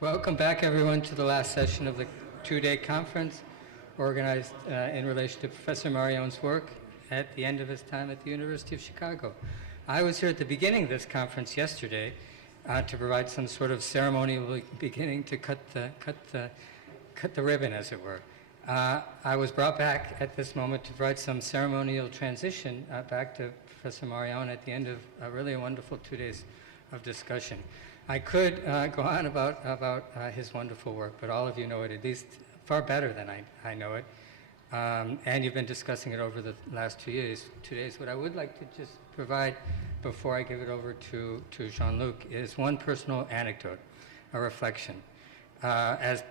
Welcome back, everyone, to the last session of the two-day conference organized in relation to Professor Marion's work at the end of his time at the University of Chicago. I was here at the beginning of this conference yesterday to provide some sort of ceremonial beginning to cut the ribbon, as it were. I was brought back at this moment to provide some ceremonial transition back to Professor Marion at the end of really a wonderful 2 days of discussion. I could go on about his wonderful work, but all of you know it at least far better than I know it. And you've been discussing it over the last 2 days. What I would like to just provide before I give it over to Jean-Luc is one personal anecdote, a reflection. As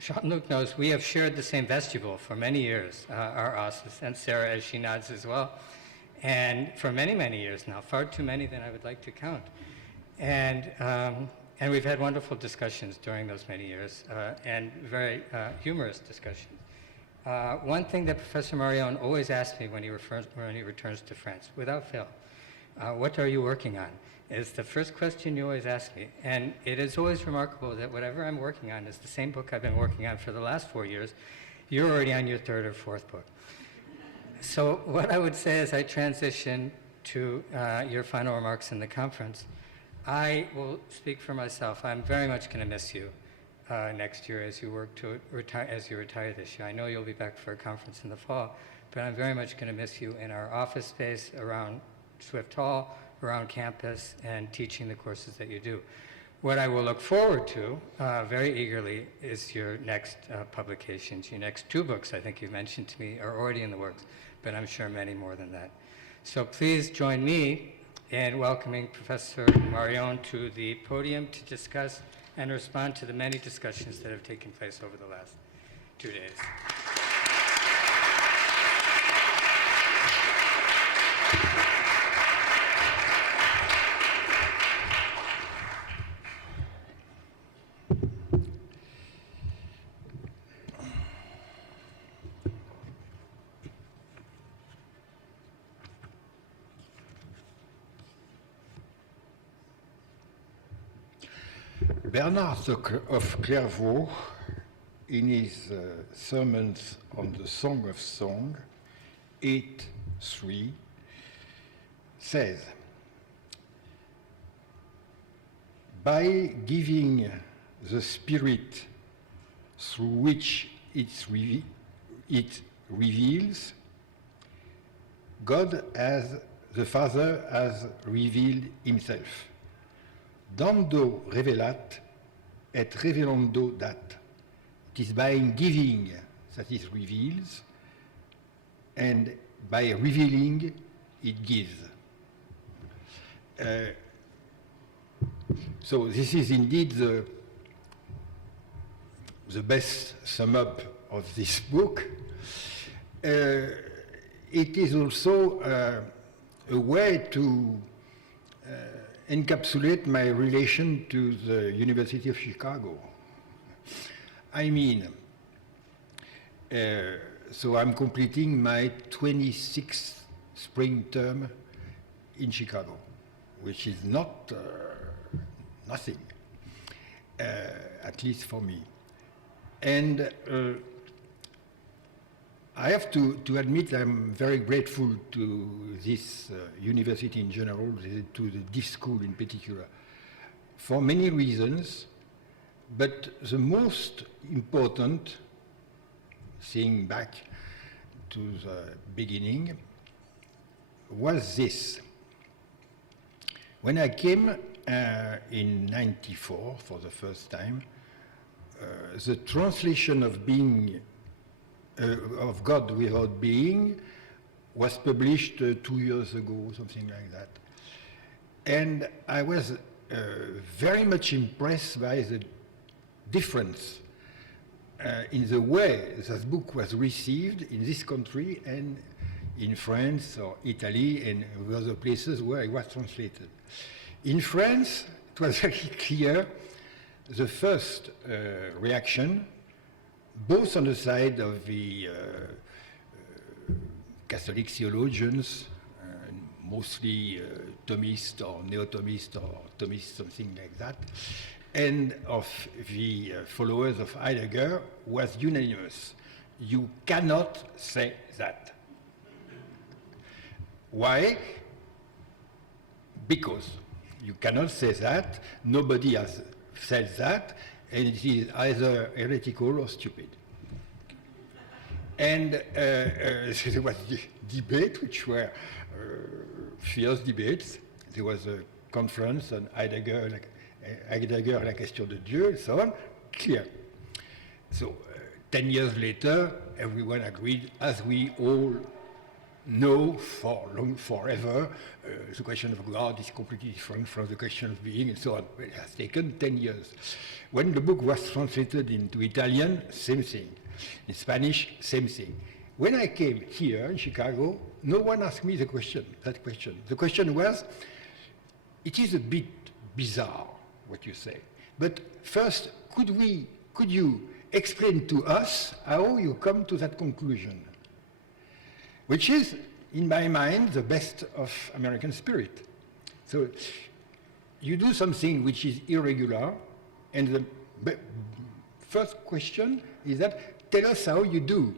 Jean-Luc knows, we have shared the same vestibule for many years, our office, and Sarah, as she nods as well. And for many, many years now, far too many than I would like to count. And we've had wonderful discussions during those many years, and very humorous discussions. One thing that Professor Marion always asks me when he returns to France, without fail, what are you working on? Is the first question you always ask me. And it is always remarkable that whatever I'm working on is the same book I've been working on for the last 4 years. You're already on your third or fourth book. So what I would say as I transition to your final remarks in the conference, I will speak for myself. I'm very much going to miss you next year as you work to retire, as you retire this year. I know you'll be back for a conference in the fall, but I'm very much going to miss you in our office space around Swift Hall, around campus, and teaching the courses that you do. What I will look forward to very eagerly is your next publications. Your next 2 books, I think you mentioned to me, are already in the works, but I'm sure many more than that. So please join me in welcoming Professor Marion to the podium to discuss and respond to the many discussions that have taken place over the last 2 days. Bernard of Clairvaux, in his sermons on the Song of Songs, 8:3, says, by giving the Spirit through which it reveals, God as the Father has revealed himself. Dando revelat et revelando dat. It is by giving that it reveals, and by revealing it gives. So this is indeed the best sum up of this book. It is also a way to encapsulate my relation to the University of Chicago. I mean, so I'm completing my 26th spring term in Chicago, which is not nothing, at least for me. And I have to admit I'm very grateful to this university in general, to this school in particular, for many reasons, but the most important, seeing back to the beginning, was this. When I came in '94 for the first time, the translation of being of God Without Being was published 2 years ago, something like that. And I was very much impressed by the difference in the way this book was received in this country and in France or Italy and other places where it was translated. In France, it was very clear, the first reaction, both on the side of the Catholic theologians, mostly Thomist or Neo-Thomist or Thomist, something like that, and of the followers of Heidegger was unanimous. You cannot say that. Why? Because you cannot say that, nobody has said that, and it is either heretical or stupid. And there was debate, which were fierce debates. There was a conference on Heidegger, la question de Dieu, and so on, clear. So 10 years later, everyone agreed, as we all know forever, the question of God is completely different from the question of being, and so on. It has taken 10 years. When the book was translated into Italian, same thing. In Spanish, same thing. When I came here in Chicago, no one asked me that question. The question was, it is a bit bizarre what you say, but first, could you explain to us how you come to that conclusion? Which is, in my mind, the best of American spirit. So you do something which is irregular, and the first question is that, tell us how you do.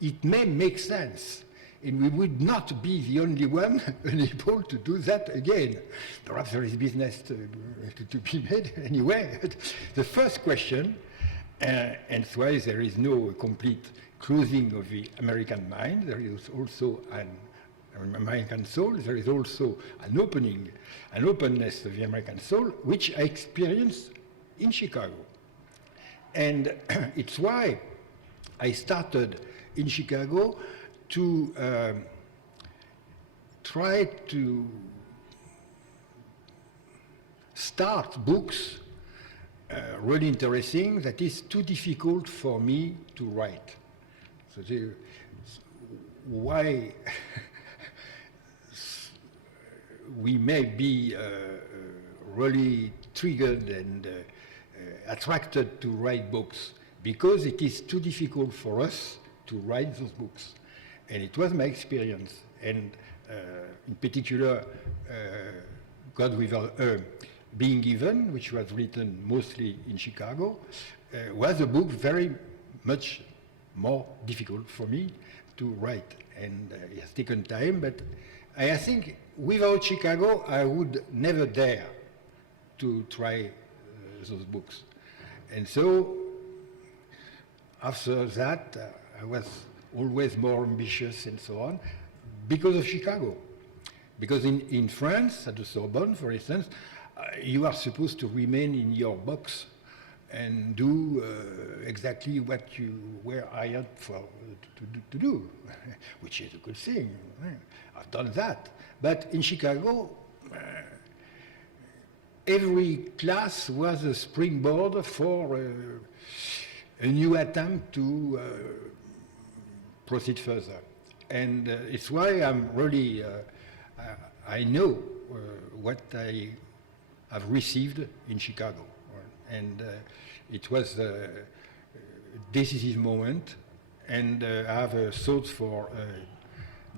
It may make sense, and we would not be the only one unable to do that again. Perhaps there is business to be made anyway. The first question, and that's why there is no complete closing of the American mind. There is also an American soul. There is also an openness of the American soul, which I experienced in Chicago. And it's why I started in Chicago to try to start books really interesting that is too difficult for me to write. So why we may be really triggered and attracted to write books, because it is too difficult for us to write those books. And it was my experience. And in particular, God Without Being Given, which was written mostly in Chicago, was a book very much more difficult for me to write, and it has taken time, but I think without Chicago I would never dare to try those books. And so after that I was always more ambitious and so on because of Chicago. Because in France, at the Sorbonne, for instance, you are supposed to remain in your box and do exactly what you were hired for to do, which is a good thing. I've done that. But in Chicago, every class was a springboard for a new attempt to proceed further. And it's why I'm really, I know what I have received in Chicago. And it was a decisive moment, and I have a thought for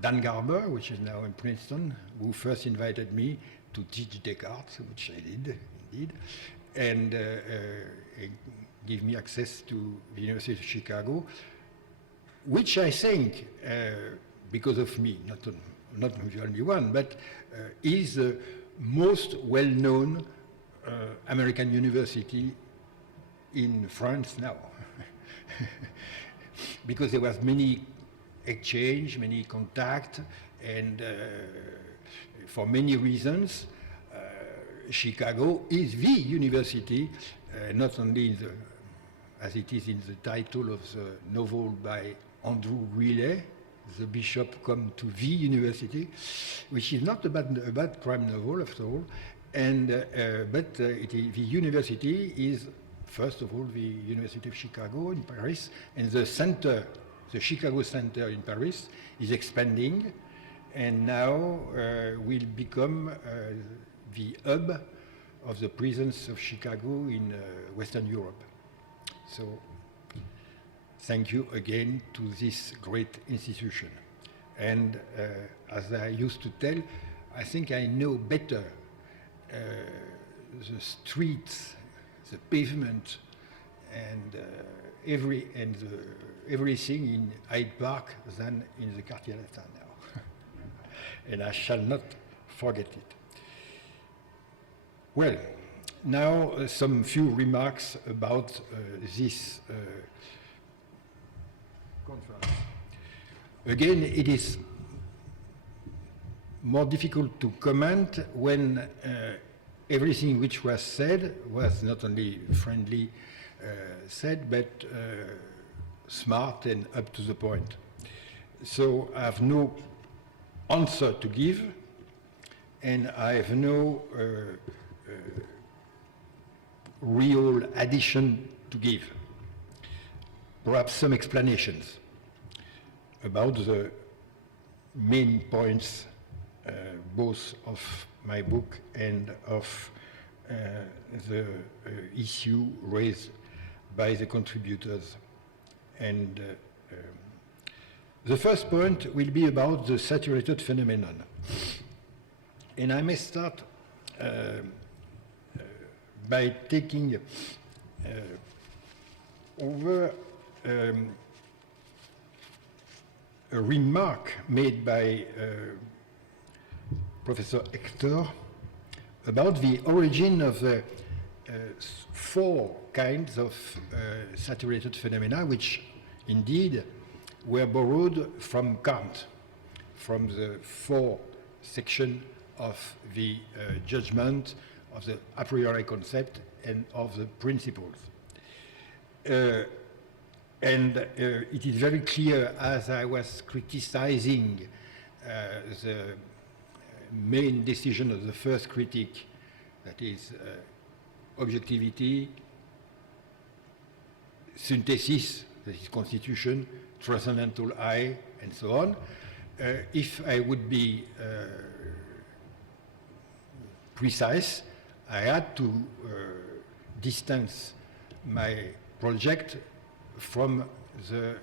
Dan Garber, which is now in Princeton, who first invited me to teach Descartes, which I did, indeed, and give me access to the University of Chicago, which I think, because of me, not the only one, but is the most well-known American university in France now. Because there was many exchange, many contact, and for many reasons, Chicago is the university, not only in the, as it is in the title of the novel by Andrew Greeley, The Bishop Come to the University, which is not a bad crime novel after all, and but the university is, first of all, the University of Chicago in Paris, and the center, the Chicago Center in Paris, is expanding, and now will become the hub of the presence of Chicago in Western Europe. So, thank you again to this great institution. And as I used to tell, I think I know better the streets, the pavement, and everything in Hyde Park than in the Quartier Latin now. And I shall not forget it. Well, now some few remarks about this conference. Again, it is more difficult to comment when everything which was said was not only friendly said, but smart and up to the point. So I have no answer to give, and I have no real addition to give. Perhaps some explanations about the main points both of my book and of the issue raised by the contributors. And the first point will be about the saturated phenomenon. And I may start by taking over a remark made by Professor Hector about the origin of the four kinds of saturated phenomena, which indeed were borrowed from Kant, from the four section of the judgment, of the a priori concept, and of the principles. And it is very clear, as I was criticizing the main decision of the first critic, that is objectivity, synthesis, that is constitution, transcendental I, and so on. If I would be precise, I had to distance my project from the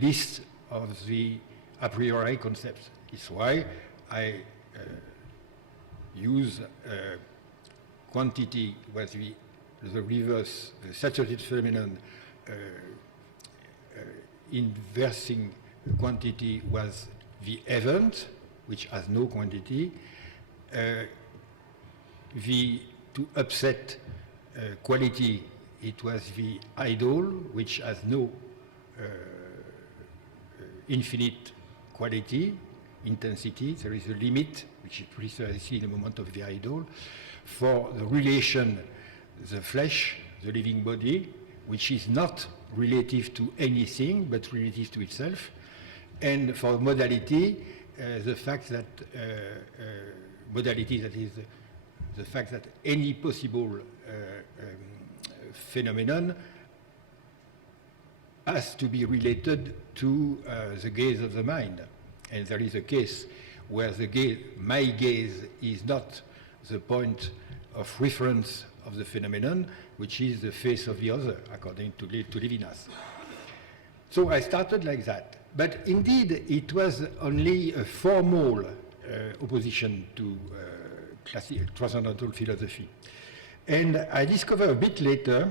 list of the a priori concepts. It's why I use quantity was the reverse, the saturated phenomenon. Inversing quantity was the event, which has no quantity. To upset quality, it was the idol, which has no infinite quality, intensity. There is a limit, which is precisely the moment of the idol. For the relation, the flesh, the living body, which is not relative to anything, but relative to itself. And for modality, the fact that modality, that is the fact that any possible phenomenon has to be related to the gaze of the mind. And there is a case where my gaze is not the point of reference of the phenomenon, which is the face of the other, according to Levinas. So I started like that. But indeed, it was only a formal opposition to transcendental philosophy. And I discovered a bit later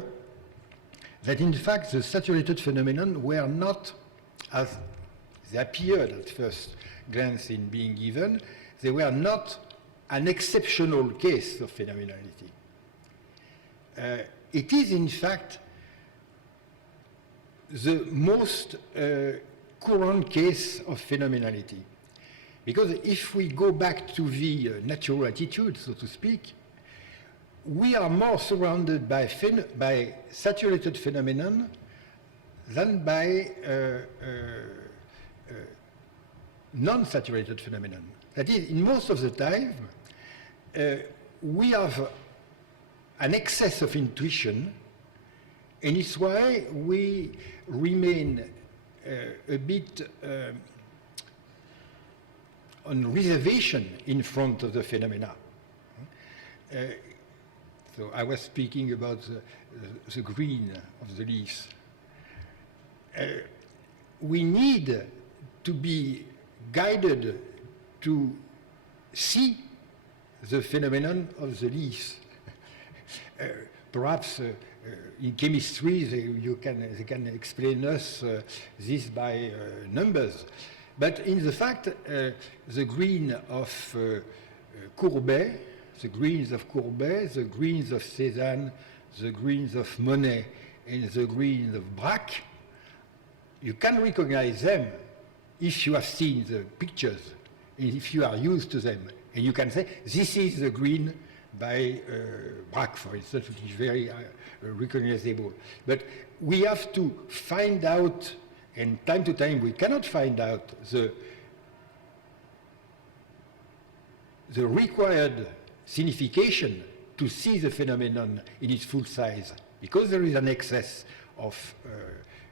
that in fact the saturated phenomenon were not, as they appeared at first glance in being given, they were not an exceptional case of phenomenality. It is in fact the most current case of phenomenality. Because if we go back to the natural attitude, so to speak, we are more surrounded by saturated phenomenon than by non-saturated phenomenon. That is, in most of the time, we have an excess of intuition, and it's why we remain a bit on reservation in front of the phenomena. So I was speaking about the green of the leaves. We need to be guided to see the phenomenon of the leaves. perhaps in chemistry they can explain us this by numbers. But in the fact, the green of Courbet, the greens of Courbet, the greens of Cézanne, the greens of Monet, and the greens of Braque, you can recognize them if you have seen the pictures, and if you are used to them. And you can say, this is the green by Braque, for instance, which is very recognizable. But we have to find out, and time to time we cannot find out the required signification to see the phenomenon in its full size, because there is an excess of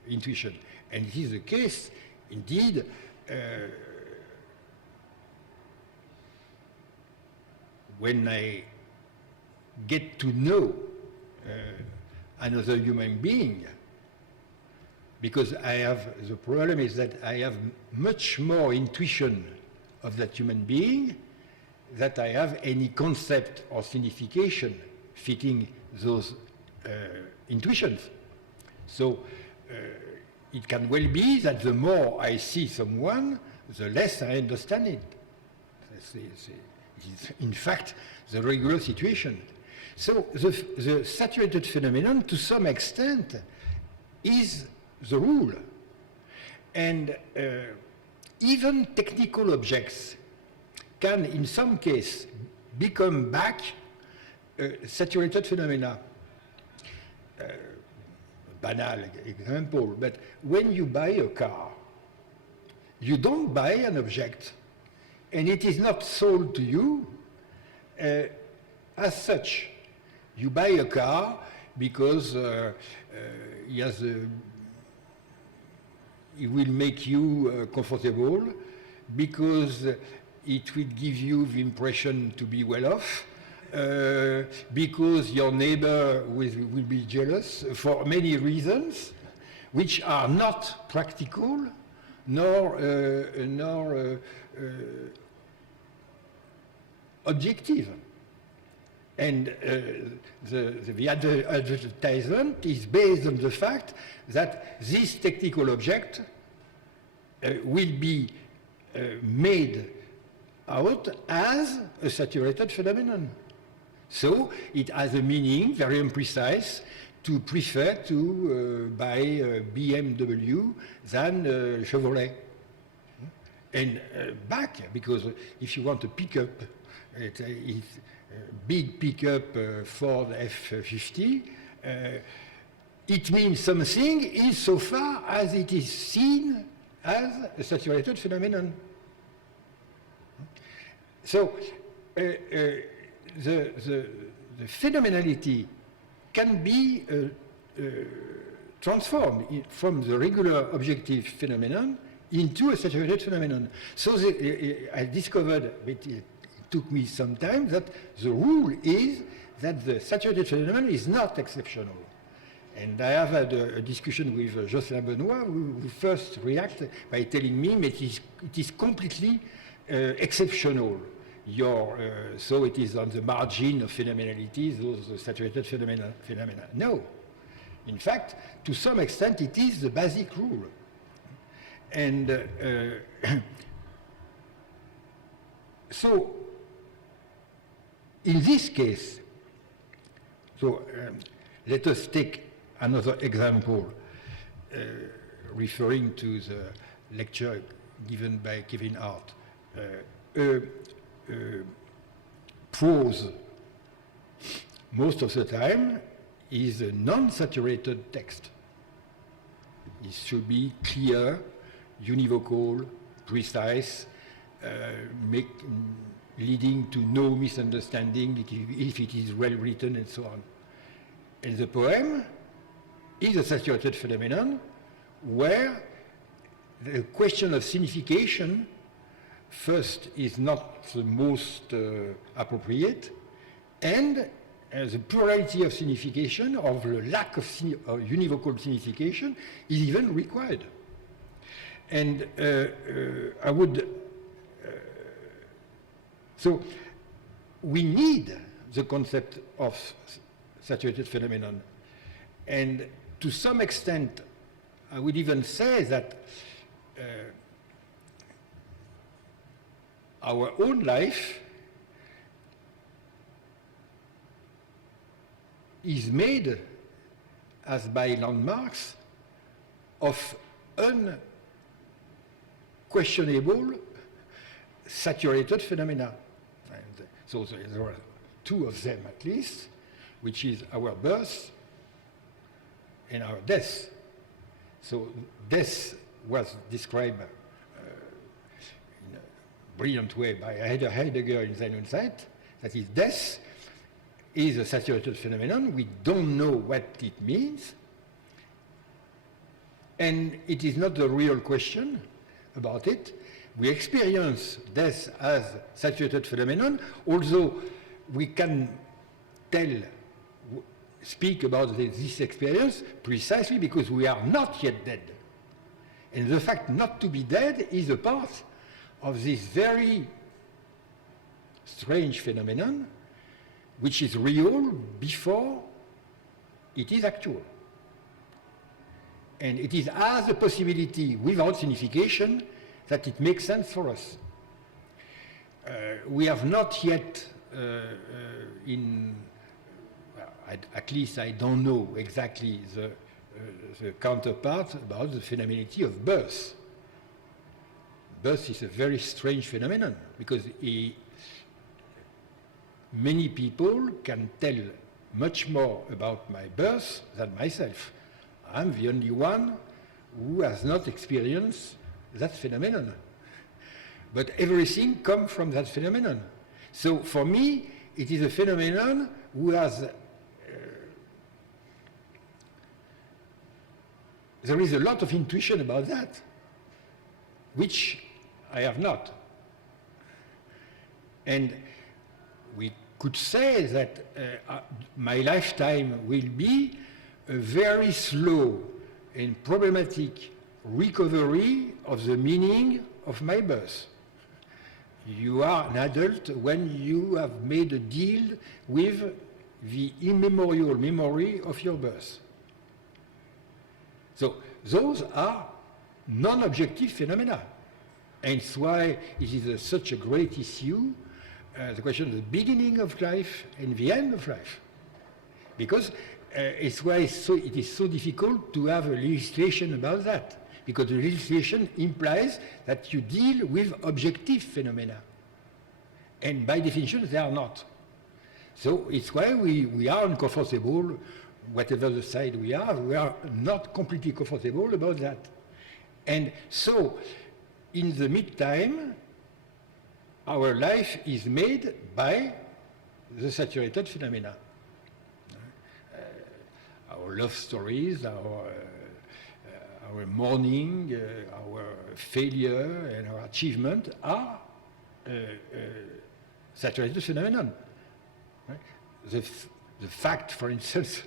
intuition. And it is the case, indeed, when I get to know another human being, because the problem is that I have much more intuition of that human being that I have any concept or signification fitting those intuitions. So it can well be that the more I see someone, the less I understand it. It is, in fact, the regular situation. So the saturated phenomenon, to some extent, is the rule. And even technical objects can, in some case, become back saturated phenomena. Banal example, but when you buy a car, you don't buy an object, and it is not sold to you as such. You buy a car because it will make you comfortable, because it will give you the impression to be well off, because your neighbor will be jealous, for many reasons, which are not practical, nor objective. And the advertisement is based on the fact that this technical object will be made out as a saturated phenomenon. So it has a meaning, very imprecise, to prefer to buy BMW than Chevrolet. And back, because if you want a pickup, it's big pickup Ford F-50, it means something insofar as it is seen as a saturated phenomenon. So the phenomenality can be transformed from the regular objective phenomenon into a saturated phenomenon. So I discovered, it took me some time, that the rule is that the saturated phenomenon is not exceptional. And I have had a discussion with Jocelyn Benoit, who first reacted by telling me that it is completely exceptional. So it is on the margin of phenomenality, those saturated phenomena. No. In fact, to some extent, it is the basic rule. And so, in this case, let us take another example, referring to the lecture given by Kevin Hart. Prose, most of the time, is a non-saturated text. It should be clear, univocal, precise, leading to no misunderstanding if it is well written, and so on. And the poem is a saturated phenomenon where the question of signification first is not the most appropriate, and the plurality of signification, or the lack of univocal signification, is even required. And I would... so we need the concept of saturated phenomenon. And to some extent, I would even say that our own life is made as by landmarks of unquestionable saturated phenomena. And so there are two of them at least, which is our birth and our death. So death was described in a brilliant way by Heidegger in Sein und Zeit. That is, death is a saturated phenomenon. We don't know what it means. And it is not the real question about it. We experience death as saturated phenomenon, although we can speak about this experience precisely because we are not yet dead. And the fact not to be dead is a part of this very strange phenomenon, which is real before it is actual. And it is as a possibility without signification that it makes sense for us. We have not yet at least I don't know exactly the counterpart about the phenomenality of birth. Birth is a very strange phenomenon because many people can tell much more about my birth than myself. I'm the only one who has not experienced that phenomenon. But everything comes from that phenomenon. So for me, it is a phenomenon who has there is a lot of intuition about that, which I have not. And we could say that my lifetime will be a very slow and problematic recovery of the meaning of my birth. You are an adult when you have made a deal with the immemorial memory of your birth. So those are non-objective phenomena. And it's why it is such a great issue, the question of the beginning of life and the end of life. Because it's why it is so difficult to have a legislation about that. Because the legislation implies that you deal with objective phenomena. And by definition, they are not. So it's why we are uncomfortable, whatever the side we are not completely comfortable about that. And so, in the meantime, our life is made by the saturated phenomena. Our love stories, our mourning, our failure, and our achievement are saturated phenomenon. Right? The fact, for instance,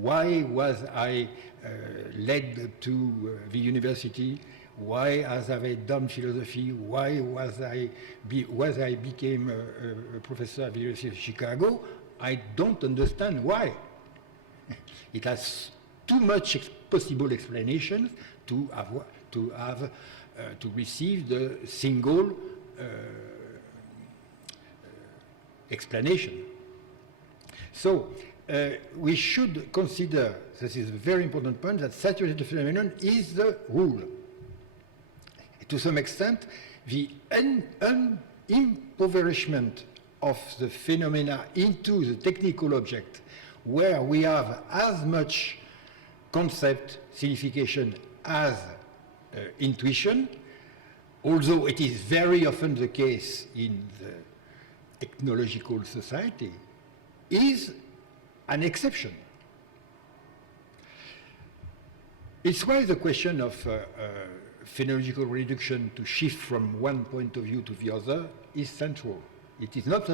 why was I led to the university? Why have I done philosophy? Why was I became a professor at the University of Chicago? I don't understand why. It has too much possible explanations to receive the single explanation. So we should consider, this is a very important point, that saturated phenomenon is the rule. To some extent, the impoverishment of the phenomena into the technical object, where we have as much concept, signification as intuition, although it is very often the case in the technological society, is an exception. It's why the question of phenomenological reduction to shift from one point of view to the other is central. It is not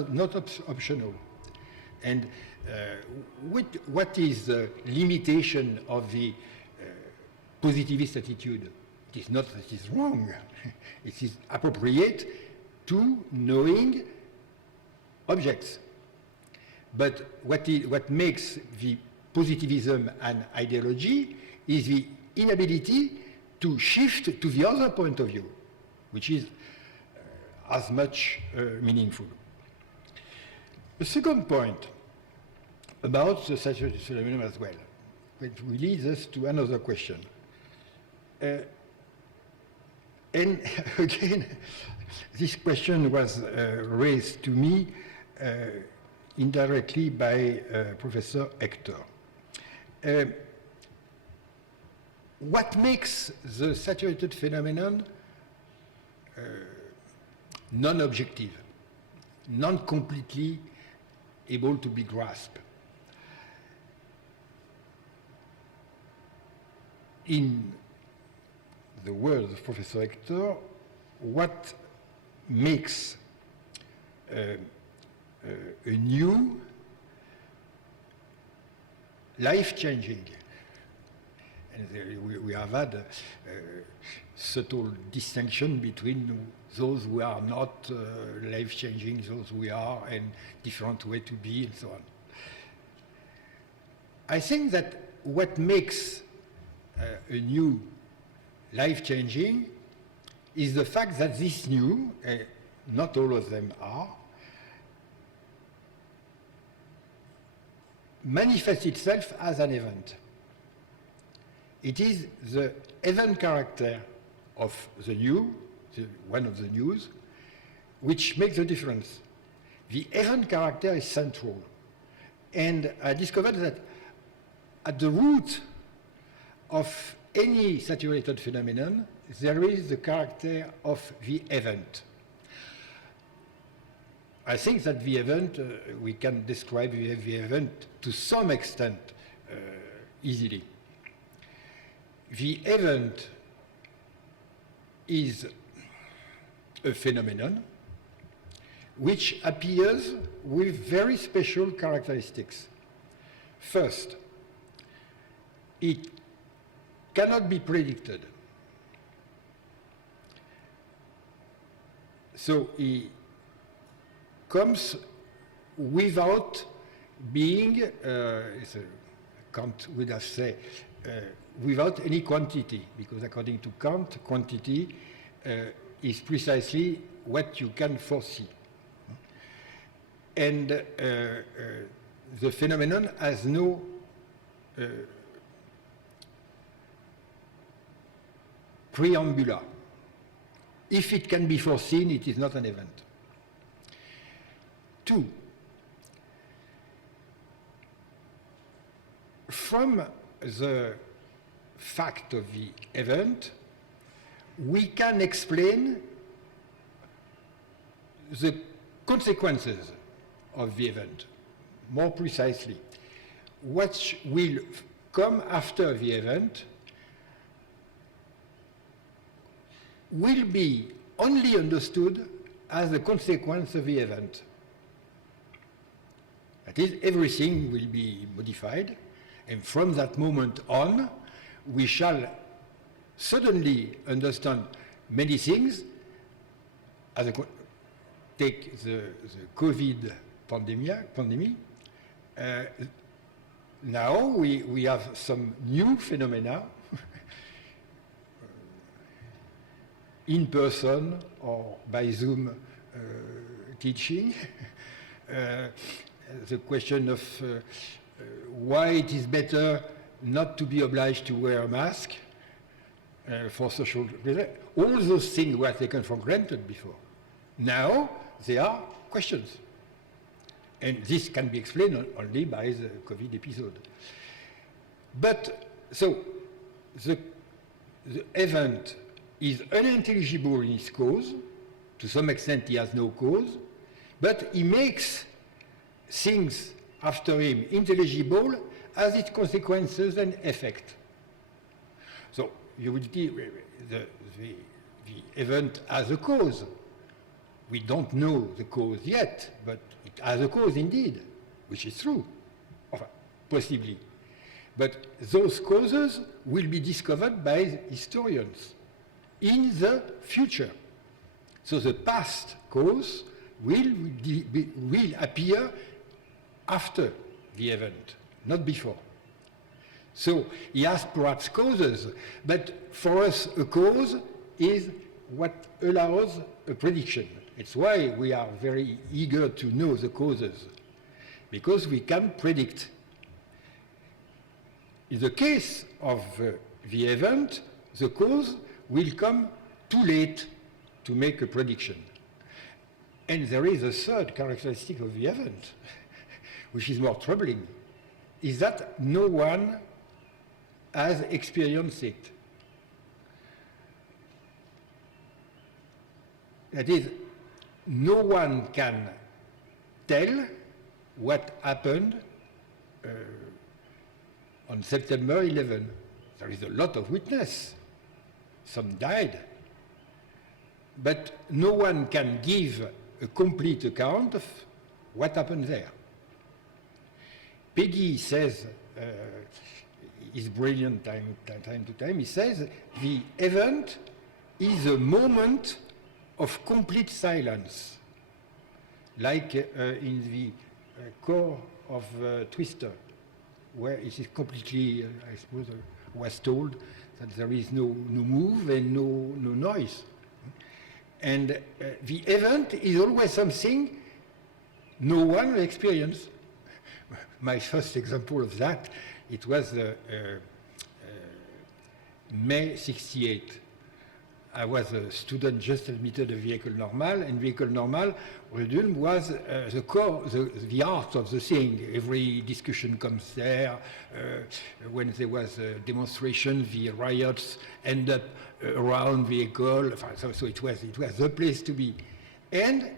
optional. And what is the limitation of the positivist attitude? It is not that it is wrong. It is appropriate to knowing objects. But what makes the positivism an ideology is the inability to shift to the other point of view, which is as much meaningful. The second point about the saturated phenomenon as well, which leads us to another question. And again, this question was raised to me indirectly by Professor Hector. What makes the saturated phenomenon non-objective, non-completely able to be grasped? In the words of Professor Hector, what makes a new, life-changing, and we have had a subtle distinction between those who are not life-changing, those who are, and different way to be, and so on. I think that what makes a new life-changing is the fact that this new, not all of them are, manifests itself as an event. It is the event character of the new, one of the news, which makes the difference. The event character is central. And I discovered that at the root of any saturated phenomenon, there is the character of the event. I think that the event, we can describe the event to some extent easily. The event is a phenomenon which appears with very special characteristics. First, it cannot be predicted. So it comes without being, Kant would have said, without any quantity, because according to Kant, quantity is precisely what you can foresee. And the phenomenon has no preambula. If it can be foreseen, it is not an event. Two, from the fact of the event, we can explain the consequences of the event more precisely. What will come after the event will be only understood as a consequence of the event. That is, everything will be modified, and from that moment on, we shall suddenly understand many things. As take the COVID pandemic. Now we have some new phenomena, in person or by Zoom teaching. The question of why it is better not to be obliged to wear a mask for social reasons. All those things were taken for granted before. Now they are questions. And this can be explained only by the COVID episode. But so the event is unintelligible in its cause. To some extent he has no cause, but he makes things after him intelligible as its consequences and effect. So you will see the event as a cause. We don't know the cause yet, but it has a cause indeed, which is true, possibly. But those causes will be discovered by historians in the future. So the past cause will appear after the event, not before. So he has perhaps causes, but for us a cause is what allows a prediction. It's why we are very eager to know the causes, because we can predict. In the case of the event, the cause will come too late to make a prediction. And there is a third characteristic of the event, which is more troubling, is that no one has experienced it. That is, no one can tell what happened on September 11. There is a lot of witness. Some died. But no one can give a complete account of what happened there. Peggy says, is brilliant time to time, he says, the event is a moment of complete silence, like in the core of Twister, where it is completely, I suppose, was told that there is no move and no noise. And the event is always something no one experienced. My first example of that, it was May 68. I was a student just admitted at the École Normale, and the École Normale, Redun, was the core, the art of the thing. Every discussion comes there. When there was a demonstration, the riots end up around the École. So it was the place to be. And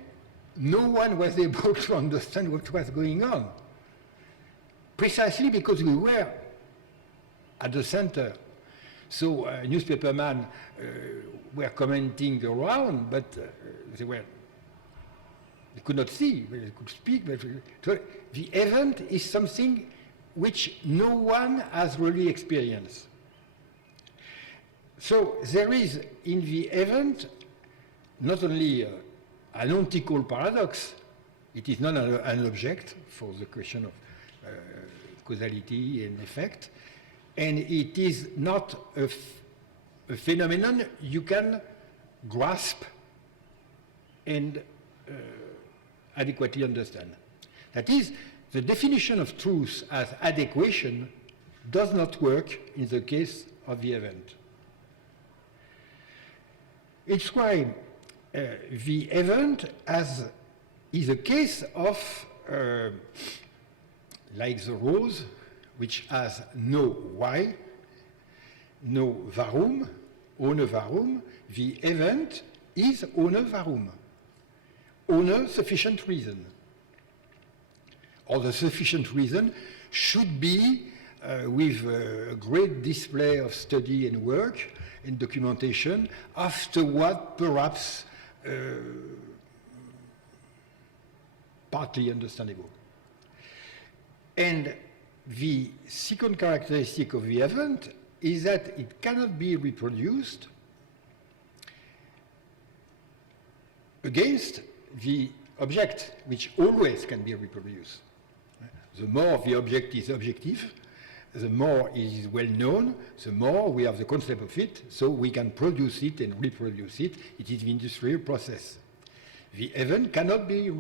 no one was able to understand what was going on, precisely because we were at the center. So newspapermen were commenting around, but they could not see, they could speak. But the event is something which no one has really experienced. So there is in the event not only an ontological paradox, it is not an object for the question of causality and effect, and it is not a phenomenon you can grasp and adequately understand. That is, the definition of truth as adequation does not work in the case of the event. It's why the event is a case of, like the rose, which has no why, no warum, ohne warum. The event is ohne warum, ohne sufficient reason. Or the sufficient reason should be with a great display of study and work and documentation, afterward perhaps partly understandable. And the second characteristic of the event is that it cannot be reproduced against the object, which always can be reproduced. The more the object is objective, the more it is well known, the more we have the concept of it, so we can produce it and reproduce it. It is the industrial process. The event cannot be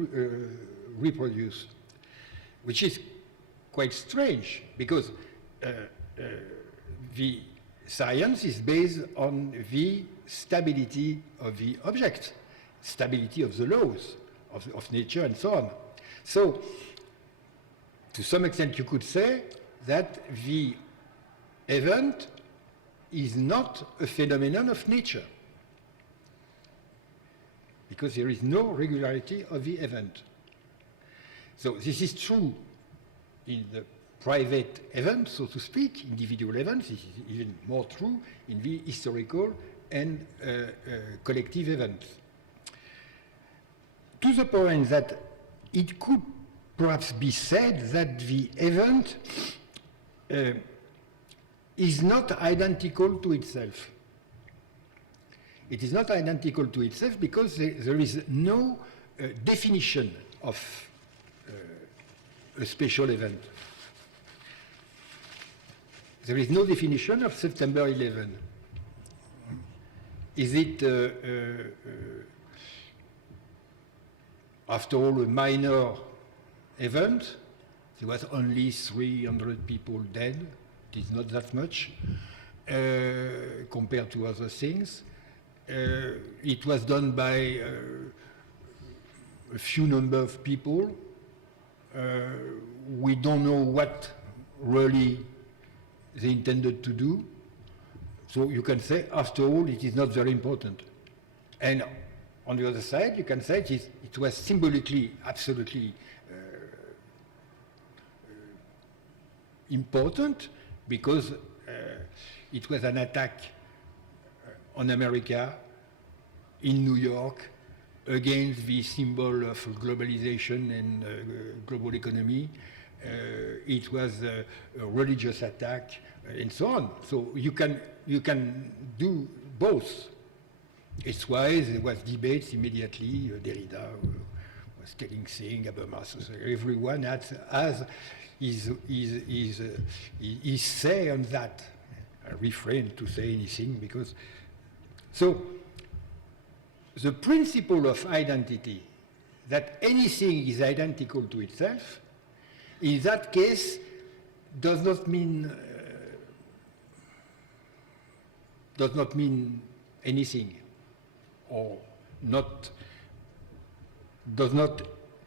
reproduced, which is quite strange, because the science is based on the stability of the object, stability of the laws of nature and so on. So, to some extent you could say that the event is not a phenomenon of nature, because there is no regularity of the event. So this is true in the private event, so to speak, individual events. This is even more true in the historical and collective events. To the point that it could perhaps be said that the event is not identical to itself. It is not identical to itself because there is no definition of a special event. There is no definition of September 11. Is it, after all, a minor event? There was only 300 people dead. It is not that much compared to other things. It was done by a few number of people. We don't know what really they intended to do. So you can say, after all, it is not very important. And on the other side, you can say it was symbolically absolutely important because it was an attack on America in New York against the symbol of globalization and global economy. It was a religious attack and so on. So you can do both. It's why there was debates immediately. Derrida was telling things, Habermas. Everyone has his say on that. I refrain to say anything because. So the principle of identity, that anything is identical to itself, in that case, does not mean anything, or not. Does not.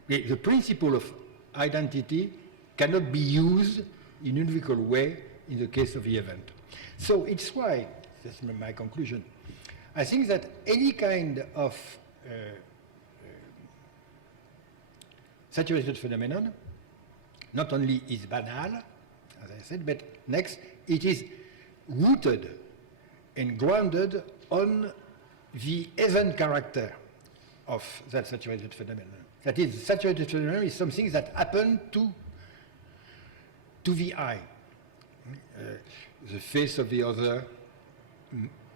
The principle of identity cannot be used in a univocal way in the case of the event. So it's why, that's my conclusion, I think that any kind of saturated phenomenon not only is banal, as I said, but next, it is rooted and grounded on the event character of that saturated phenomenon. That is, saturated phenomenon is something that happened to the eye. The face of the other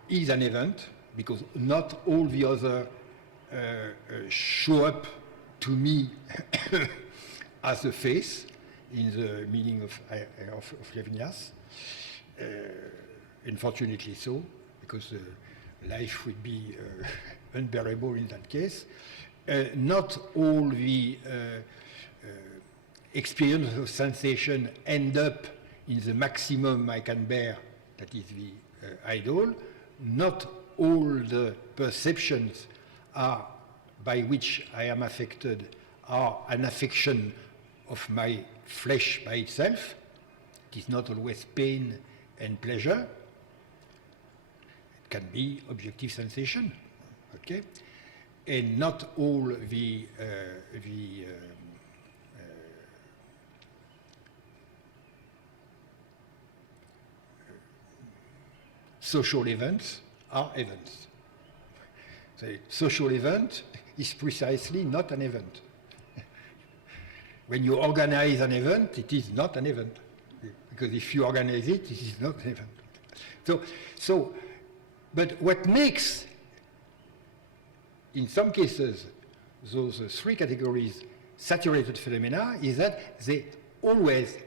is an event, because not all the other show up to me as a face, in the meaning of Levinas. Unfortunately so, because life would be unbearable in that case. Not all the experience of sensation end up in the maximum I can bear, that is the idol. Not all the perceptions are by which I am affected are an affection of my flesh by itself. It is not always pain and pleasure. It can be objective sensation, okay? And not all the social events are events. The social event is precisely not an event. When you organize an event, it is not an event. Because if you organize it, it is not an event. But what makes, in some cases, those three categories saturated phenomena is that they always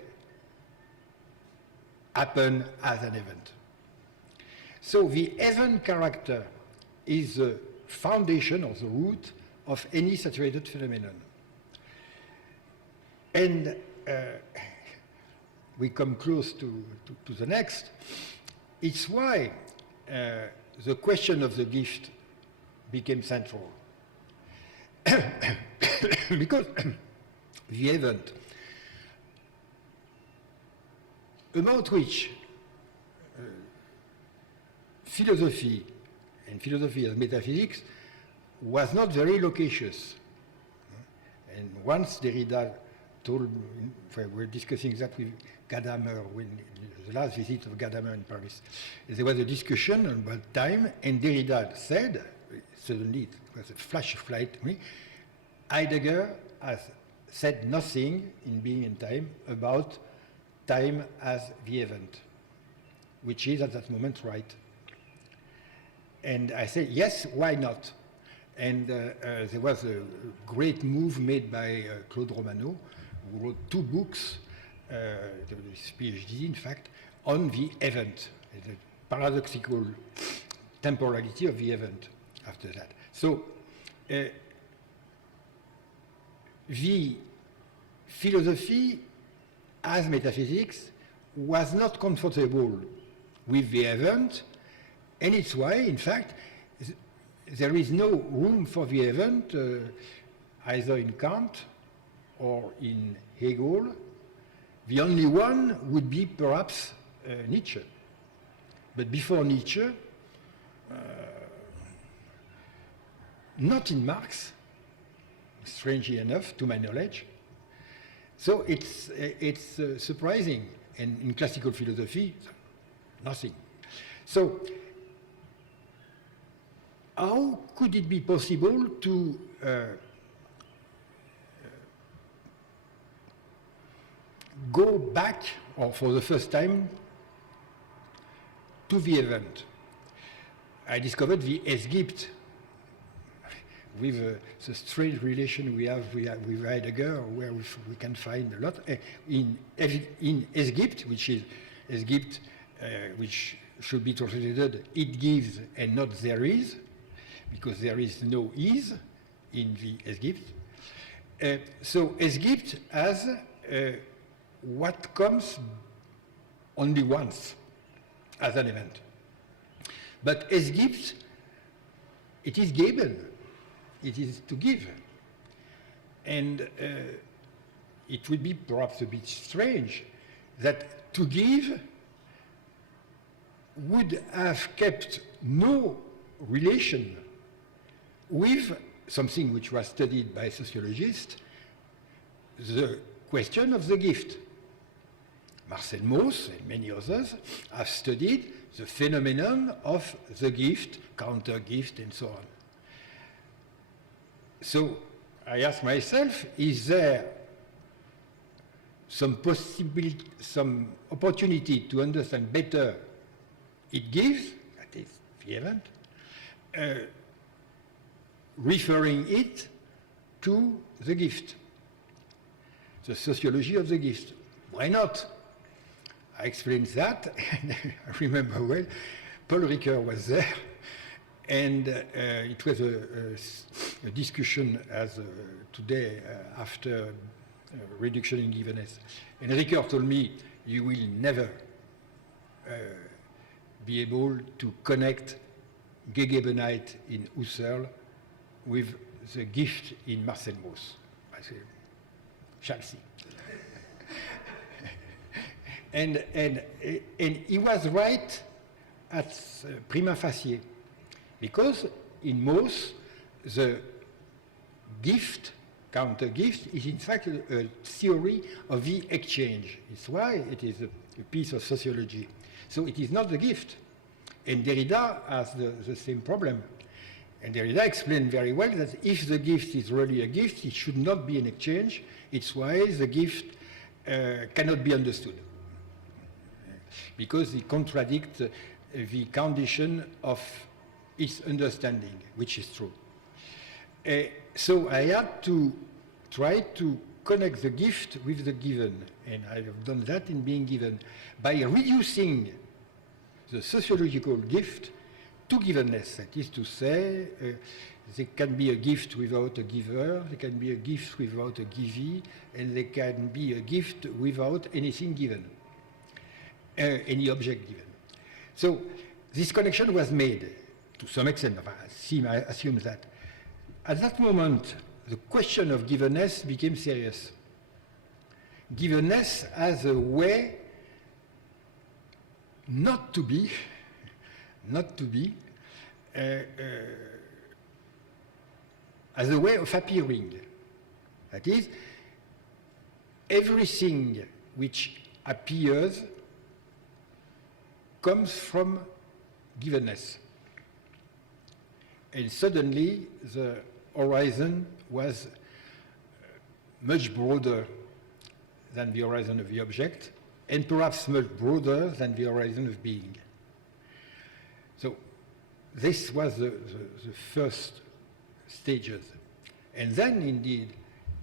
happen as an event. So the event character is the foundation or the root of any saturated phenomenon. And we come close to the next. It's why the question of the gift became central. Because the event about which philosophy, and philosophy as metaphysics, was not very loquacious. And once Derrida told, we were discussing that with Gadamer, when the last visit of Gadamer in Paris, there was a discussion about time, and Derrida said, suddenly it was a flash of light to me, Heidegger has said nothing in Being and Time about time as the event, which is at that moment right. And I said, yes, why not? And there was a great move made by Claude Romano, who wrote 2 books, his PhD, in fact, on the event, the paradoxical temporality of the event after that. So the philosophy as metaphysics was not comfortable with the event, and it's why, in fact, there is no room for the event either in Kant or in Hegel. The only one would be perhaps Nietzsche. But before Nietzsche, not in Marx, strangely enough, to my knowledge. So it's surprising. And in classical philosophy, nothing. So how could it be possible to go back, or for the first time, to the event? I discovered the Esgypt, with the strange relation we have with Heidegger, where we can find a lot. In Esgypt, which is Esgypt, which should be translated, it gives and not there is, because there is no is in the Esgypt. So Esgypt has what comes only once as an event. But Esgypt, it is geben. It is to give. And it would be perhaps a bit strange that to give would have kept no relation with something which was studied by sociologists, the question of the gift. Marcel Mauss and many others have studied the phenomenon of the gift, counter-gift, and so on. So I ask myself, is there some possibility, some opportunity to understand better it gives, that is the event, referring it to the gift, the sociology of the gift? Why not? I explained that, and I remember well, Paul Ricoeur was there, and it was a discussion as today after reduction in givenness. And Ricoeur told me, you will never be able to connect Gegebenheit in Husserl with the gift in Marcel Mauss. I say, shall see. And he was right at prima facie, because in Mauss, the gift, counter-gift, is in fact a theory of the exchange. It's why it is a piece of sociology. So it is not the gift. And Derrida has the same problem. And Derrida explained very well that if the gift is really a gift, it should not be an exchange. It's why the gift cannot be understood, because it contradicts the condition of its understanding, which is true. So I had to try to connect the gift with the given, and I have done that in Being Given, by reducing the sociological gift to givenness. That is to say, there can be a gift without a giver, there can be a gift without a givee, and there can be a gift without anything given, any object given. So this connection was made to some extent. I assume that. At that moment, the question of givenness became serious. Givenness as a way not to be, as a way of appearing. That is, everything which appears comes from givenness. And suddenly the horizon was much broader than the horizon of the object, and perhaps much broader than the horizon of being. So this was the first stages. And then indeed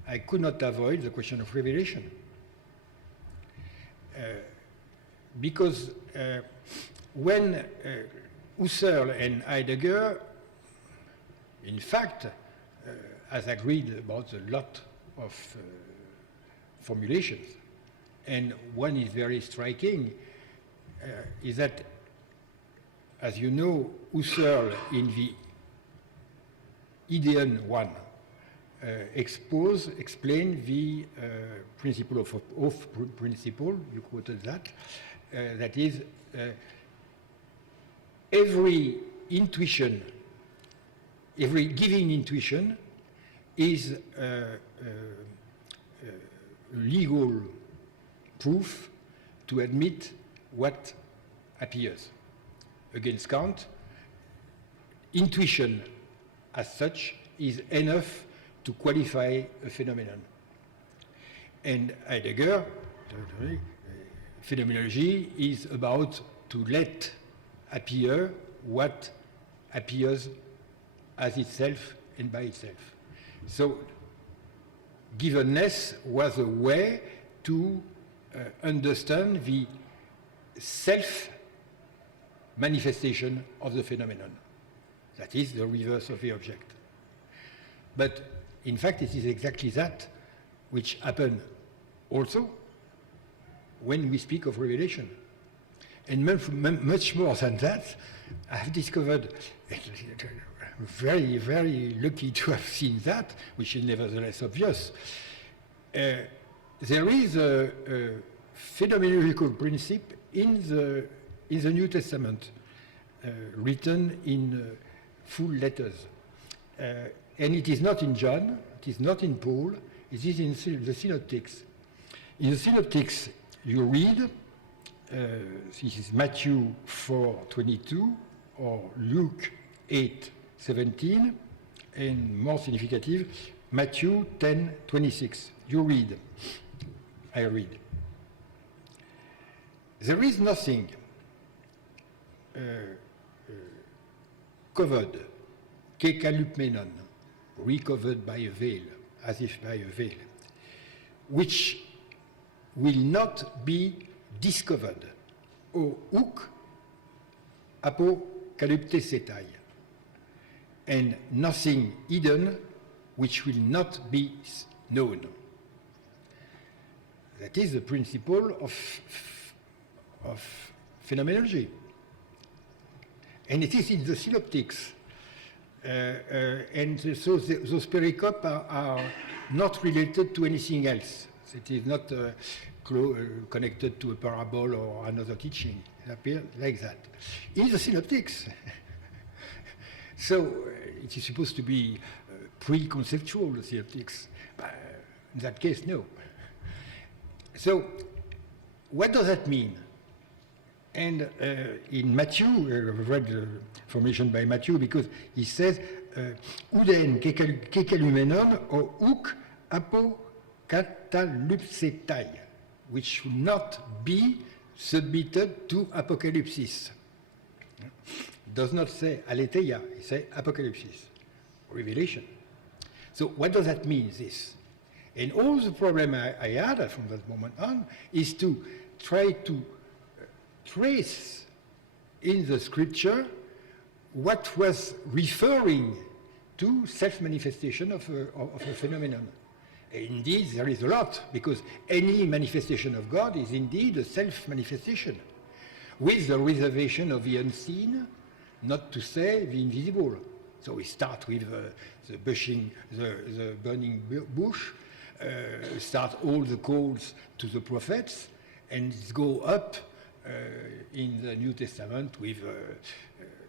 I could not avoid the question of revelation. Because when Husserl and Heidegger, in fact, has agreed about a lot of formulations, and one is very striking, is that, as you know, Husserl in the Ideon 1 explain the principle of principle, you quoted that, that is, every intuition, every giving intuition is legal proof to admit what appears. Against Kant, intuition as such is enough to qualify a phenomenon. And Heidegger, phenomenology is about to let appear what appears as itself and by itself. So givenness was a way to understand the self-manifestation of the phenomenon. That is the reverse of the object. But in fact, it is exactly that which happened also when we speak of revelation. And much more than that, I have discovered, very, very lucky to have seen that, which is nevertheless obvious. There is a phenomenological principle in the New Testament, written in full letters. And it is not in John, it is not in Paul, it is in the synoptics. In the synoptics, you read, this is Matthew 4:22 or Luke 8:17, and more significative, Matthew 10:26. You read, I read. There is nothing covered, kekalupmenon, recovered by a veil, as if by a veil, which will not be discovered, o uk apocalyptesetai, and nothing hidden which will not be known. That is the principle of phenomenology. And it is in the synoptics. And so those pericopes are not related to anything else. It is not connected to a parable or another teaching. It appears like that. In the synoptics. So it is supposed to be pre-conceptual, the synoptics. But in that case, no. So what does that mean? And in Matthew, I've read the formulation by Matthew because he says, Uden kekalumenon o uk apocalypsetai, which will not be submitted to apocalypsis. Does not say aletheia, it says apocalypsis, revelation. So what does that mean, this? And all the problem I had from that moment on is to try to trace in the scripture what was referring to self-manifestation of a phenomenon. And indeed, there is a lot, because any manifestation of God is indeed a self-manifestation, with the reservation of the unseen, not to say the invisible. So we start with the burning bush, start all the calls to the prophets, and go up in the New Testament with,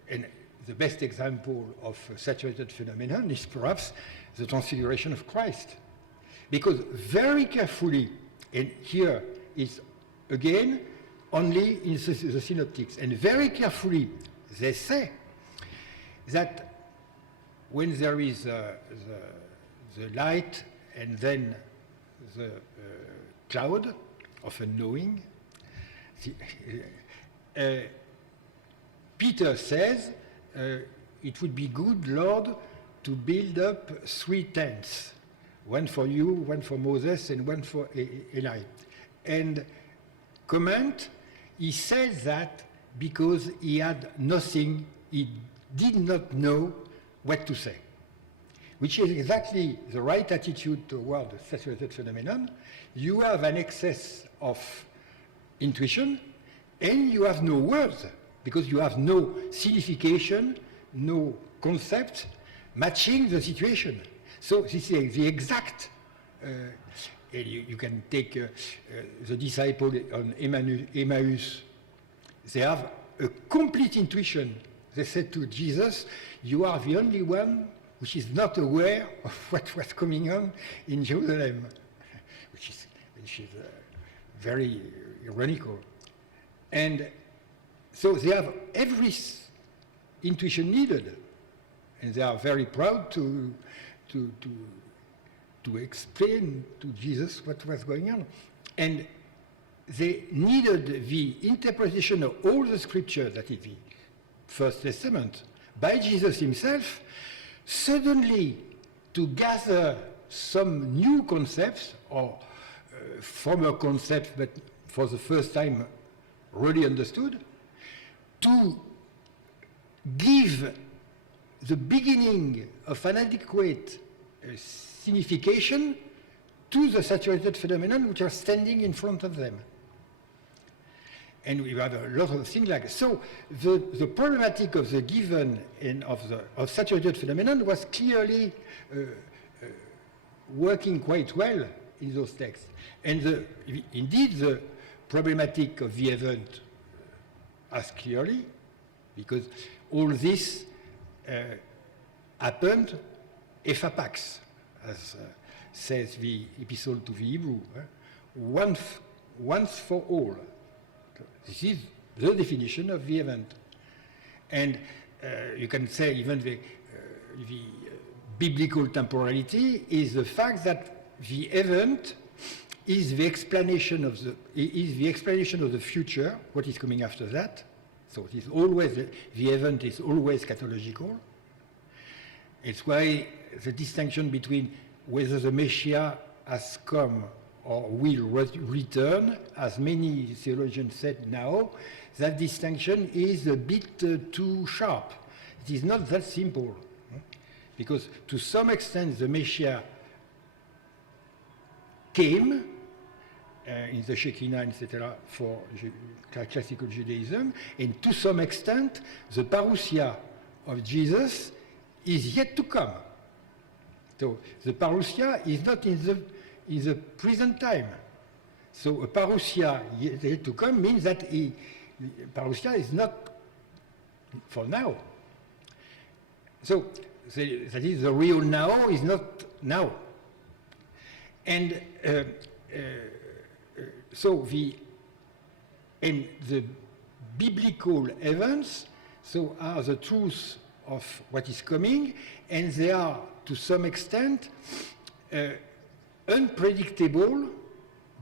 and the best example of saturated phenomenon is perhaps the transfiguration of Christ. Because very carefully, and here is again only in the synoptics, and very carefully they say that when there is the light and then the cloud of a knowing, Peter says, it would be good, Lord, to build up 3 tents. one for you, one for Moses, and one for Eli. And comment, he said that because he had nothing, he did not know what to say, which is exactly the right attitude toward the saturated phenomenon. You have an excess of intuition, and you have no words, because you have no signification, no concept matching the situation. So this is the exact, you can take the disciple on Emmaus. They have a complete intuition. They said to Jesus, you are the only one which is not aware of what was coming on in Jerusalem, which is very ironical. And so they have every intuition needed, and they are very proud to explain to Jesus what was going on. And they needed the interpretation of all the scripture, that is the First Testament, by Jesus himself, suddenly to gather some new concepts, or former concepts, but for the first time really understood, to give the beginning of an adequate signification to the saturated phenomenon which are standing in front of them. And we have a lot of things like that. So the problematic of the given and of saturated phenomenon was clearly working quite well in those texts. And indeed the problematic of the event as clearly, because all this happened ephapax, as says the epistle to the Hebrew, once for all. This is the definition of the event. And you can say even the biblical temporality is the fact that the event is the explanation of the future, what is coming after that. So it is always, the event is always catalogically. It's why the distinction between whether the Messiah has come or will return, as many theologians said now, that distinction is a bit too sharp. It is not that simple. Because to some extent the Messiah came in the Shekinah, etc., for classical Judaism, and to some extent the parousia of Jesus is yet to come. So the parousia is not in the present time. So a parousia yet to come means that parousia is not for now. So that is, the real now is not now. And so the biblical events are the truth of what is coming, and they are to some extent unpredictable,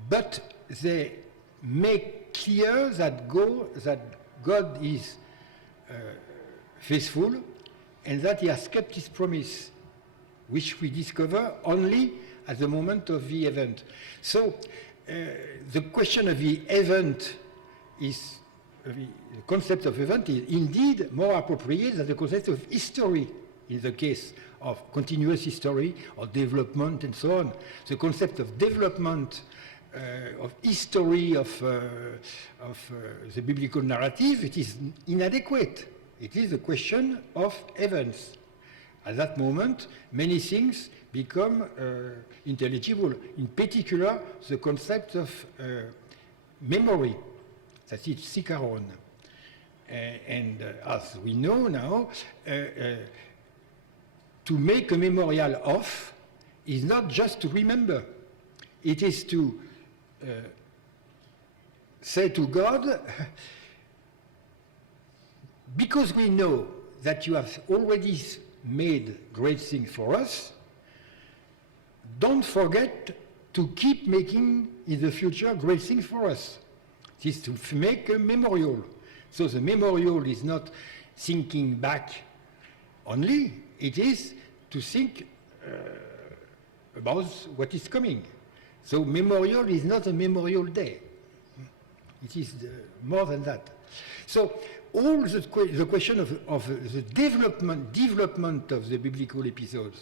but they make clear that God is faithful, and that he has kept his promise, which we discover only at the moment of the event. So the question of the event is, the concept of event is indeed more appropriate than the concept of history in the case of continuous history or development and so on. The concept of development, of history of the biblical narrative, it is inadequate. It is a question of events. At that moment, many things become intelligible. In particular, the concept of memory, that is zikaron. And as we know now, to make a memorial of is not just to remember. It is to say to God, because we know that you have already made great things for us, don't forget to keep making in the future great things for us. It is to make a memorial. So the memorial is not thinking back only, it is to think about what is coming. So memorial is not a memorial day. It is more than that. So all the question of the development of the biblical episodes,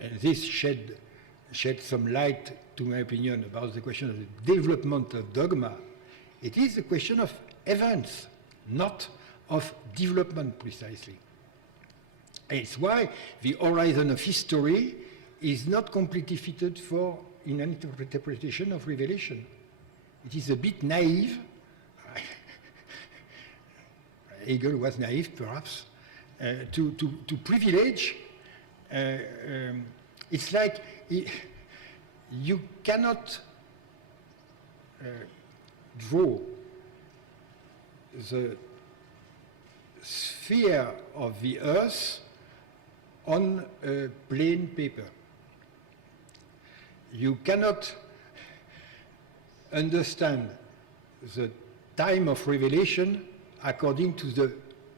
and this shed some light, to my opinion, about the question of the development of dogma. It is a question of events, not of development precisely. It's why the horizon of history is not completely fitted for an interpretation of Revelation. It is a bit naive. Hegel was naive, perhaps, to privilege. It's like you cannot draw the sphere of the Earth on a plain paper. You cannot understand the time of revelation according to the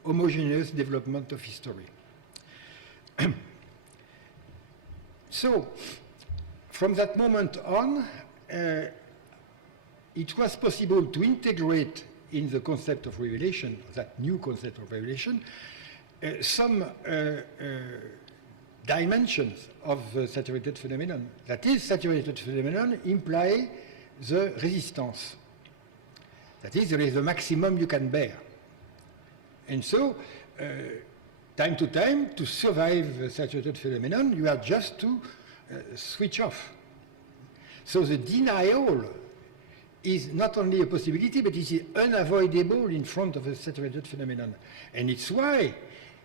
homogeneous development of history. So, from that moment on, it was possible to integrate in the concept of revelation, that new concept of revelation, some dimensions of the saturated phenomenon. That is, saturated phenomenon imply the resistance. That is, there is a maximum you can bear. And so, time to time, to survive the saturated phenomenon, you have just to switch off. So the denial is not only a possibility, but it is unavoidable in front of a saturated phenomenon. And it's why,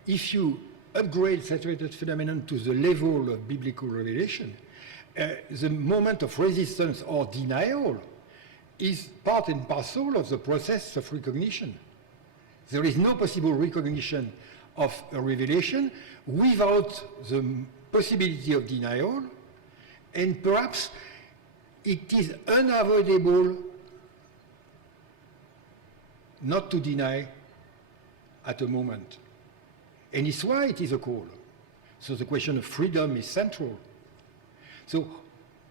if you upgrade saturated phenomenon to the level of biblical revelation, the moment of resistance or denial is part and parcel of the process of recognition. There is no possible recognition of a revelation without the possibility of denial, and perhaps it is unavoidable not to deny at a moment. And it's why it is a call. So the question of freedom is central. So,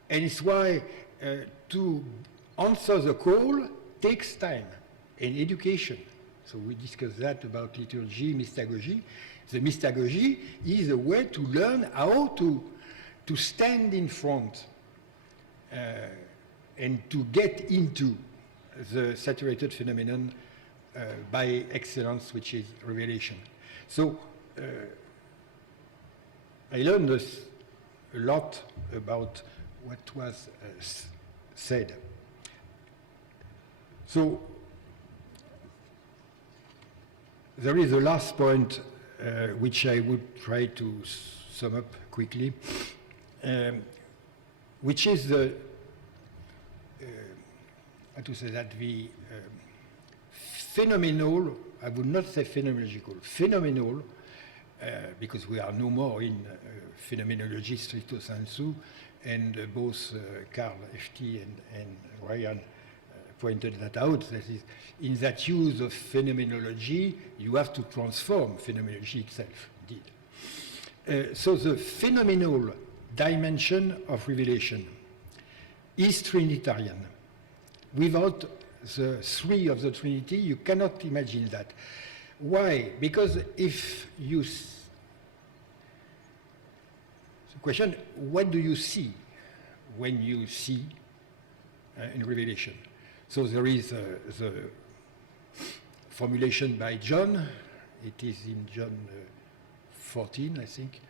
and it's why to answer the call takes time and education. So we discussed that about liturgy, mystagogy. The mystagogy is a way to learn how to stand in front and to get into the saturated phenomenon by excellence, which is revelation. So I learned a lot about what was said. So there is a last point which I would try to sum up quickly, which is the how to say that, the phenomenal, I would not say phenomenological, phenomenal, because we are no more in phenomenology stricto sensu, and both Carl F.T. and Ryan pointed that out. That is, in that use of phenomenology, you have to transform phenomenology itself, indeed. So the phenomenal dimension of revelation is Trinitarian. Without the three of the Trinity, you cannot imagine that. Why? Because if you... The question, what do you see when you see in Revelation? So there is the formulation by John. It is in John 14, I think.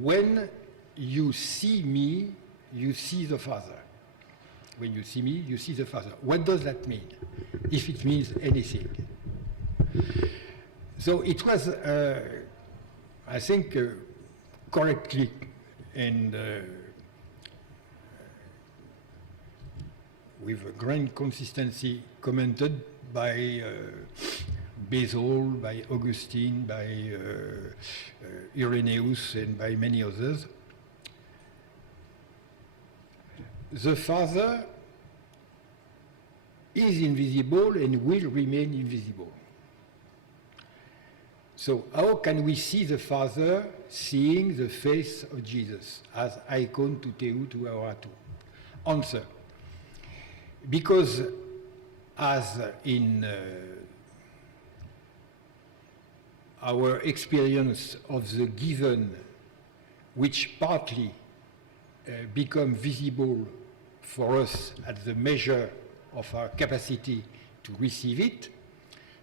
When you see me, you see the Father. When you see me, you see the Father. What does that mean, if it means anything? So it was, I think, correctly and with a grand consistency commented by Basil, by Augustine, by Irenaeus, and by many others. The Father is invisible and will remain invisible. So how can we see the Father seeing the face of Jesus as icon to teu to aoratu? Answer. Because as in our experience of the given, which partly become visible for us at the measure of our capacity to receive it,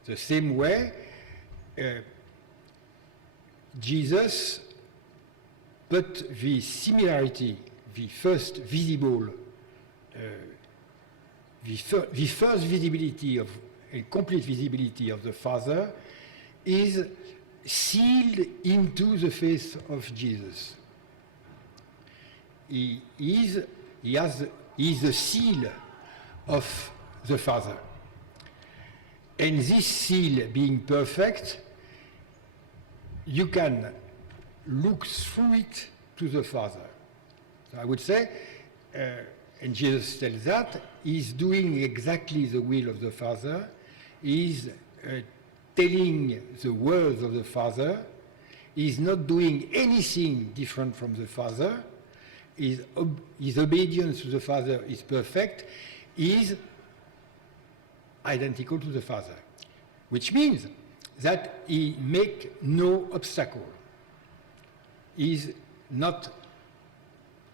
the same way Jesus put the similarity, the first visible, the first visibility of a complete visibility of the Father is sealed into the face of Jesus. He is the seal of the Father. And this seal being perfect, you can look through it to the Father. So I would say, and Jesus tells that, he's doing exactly the will of the Father, he's telling the words of the Father, he's not doing anything different from the Father, his obedience to the Father is perfect, is identical to the Father, which means that he makes no obstacle. He is not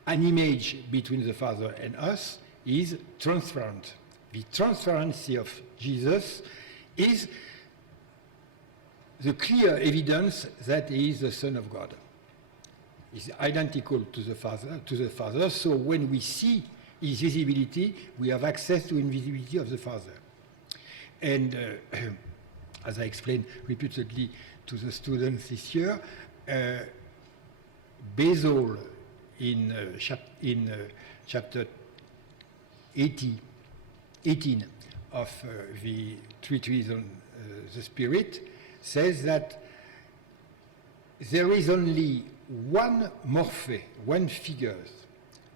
an image between the Father and us, he is transparent. The transparency of Jesus is the clear evidence that he is the Son of God. He's identical to the Father, so when we see his visibility, we have access to invisibility of the Father. And as I explained repeatedly to the students this year, Basil in chapter 18 of the Treatise on the Spirit says that there is only one morphe, one figure,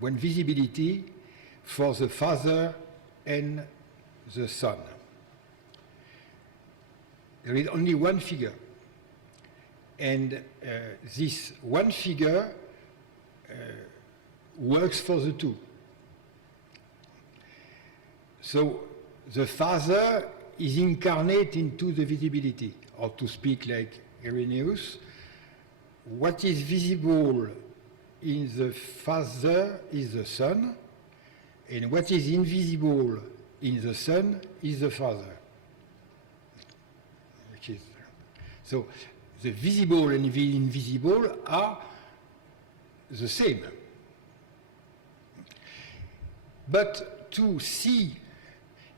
one visibility for the Father and the Son. There is only one figure. And this one figure works for the two. So the Father is incarnate into the visibility, or to speak like Irenaeus, what is visible in the Father is the Son, and what is invisible in the Son is the Father. So the visible and the invisible are the same. But to see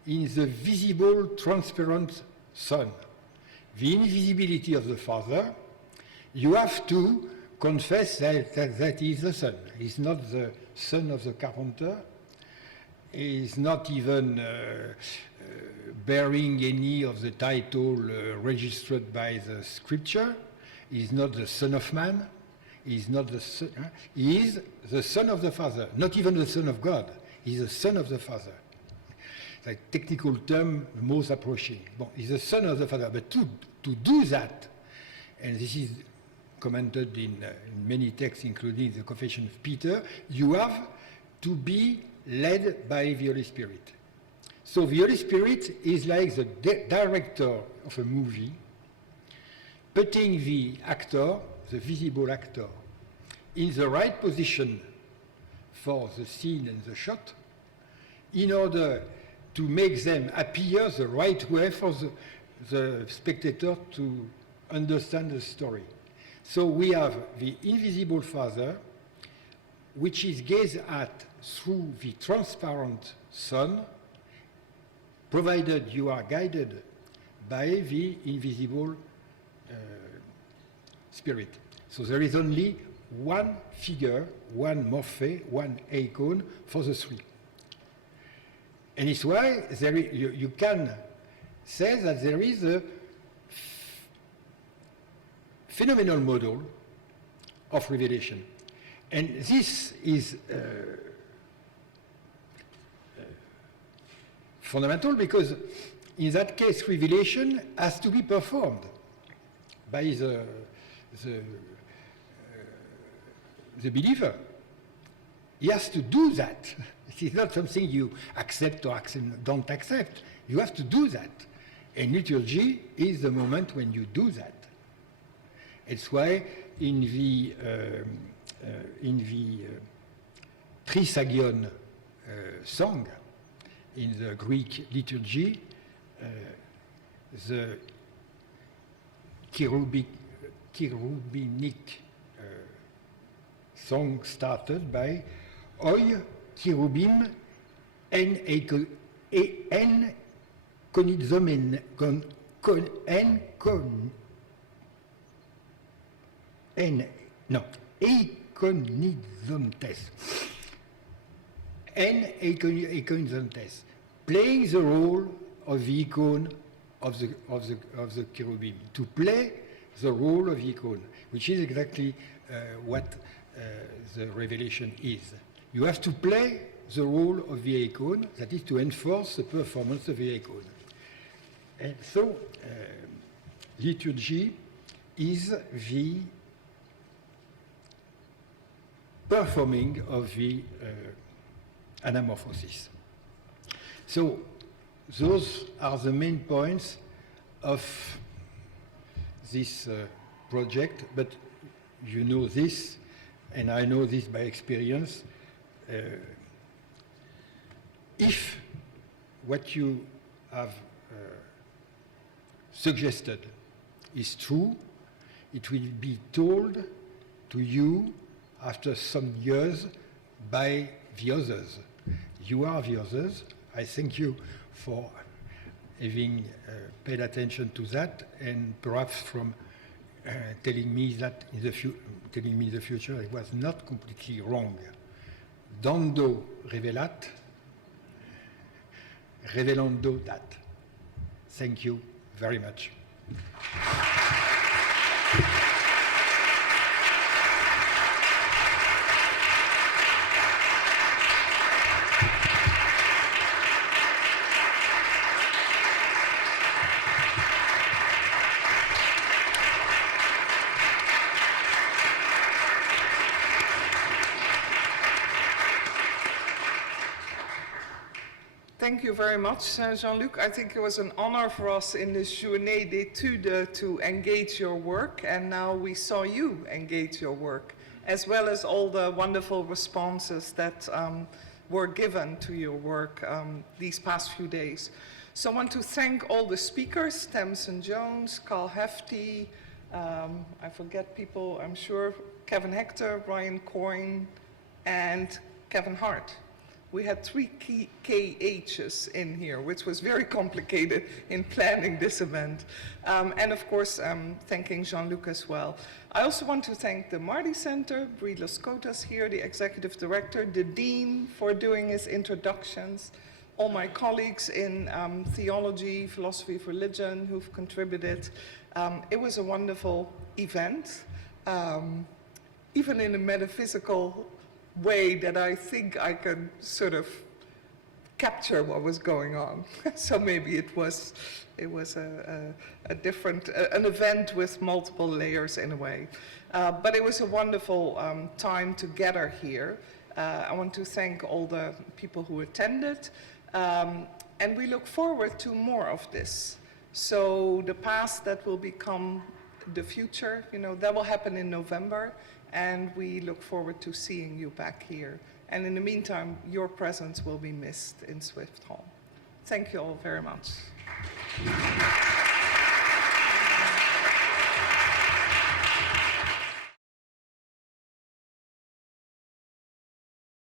in the visible, transparent Son the invisibility of the Father, you have to confess that he is the Son. He's not the son of the carpenter. He's not even bearing any of the title registered by the Scripture. He's not the Son of Man. He's not the son. He is the Son of the Father. Not even the Son of God. He's the Son of the Father. It's a technical term, most approaching. Bon, he's the Son of the Father. But to do that, and this is commented in many texts, including the Confession of Peter, you have to be led by the Holy Spirit. So the Holy Spirit is like the director of a movie, putting the actor, the visible actor, in the right position for the scene and the shot, in order to make them appear the right way for the spectator to understand the story. So we have the invisible Father, which is gazed at through the transparent Son, provided you are guided by the invisible Spirit. So there is only one figure, one morphe, one icon for the three. And it's why you can say that there is a phenomenal model of revelation. And this is fundamental because in that case revelation has to be performed. by the believer. He has to do that. It is not something you accept or don't accept. You have to do that. And liturgy is the moment when you do that. It's why in the Trisagion song, in the Greek liturgy, the cherubinic song started by Oi cherubim en konizomen ekonizontes ekonizontes, playing the role of the icon of the cherubim, to play the role of the icon, which is exactly what the revelation is. You have to play the role of the icon, that is to enforce the performance of the icon. And so liturgy is the performing of the anamorphosis. So those are the main points of this project, but you know this, and I know this by experience. If what you have suggested is true, it will be told to you after some years by the others. You are the others. I thank you for having paid attention to that, and perhaps from telling me that in the future it was not completely wrong. Dando revelat, revelando dat. Thank you very much. Thank you very much, Jean-Luc. I think it was an honor for us in this Journée d'études to engage your work, and now we saw you engage your work, as well as all the wonderful responses that were given to your work these past few days. So I want to thank all the speakers, Tamsin Jones, Carl Hefty, I forget people, I'm sure, Kevin Hector, Brian Coyne, and Kevin Hart. We had 3 key KHs in here, which was very complicated in planning this event. And of course, thanking Jean-Luc as well. I also want to thank the Marty Center, Brie Lascotas here, the executive director, the dean for doing his introductions, all my colleagues in theology, philosophy of religion who've contributed. It was a wonderful event, even in a metaphysical way that I think I can sort of capture what was going on. So maybe it was a different, an event with multiple layers in a way. But it was a wonderful time together here. I want to thank all the people who attended. And we look forward to more of this. So the past that will become the future, you know, that will happen in November. And we look forward to seeing you back here. And in the meantime, your presence will be missed in Swift Hall. Thank you all very much.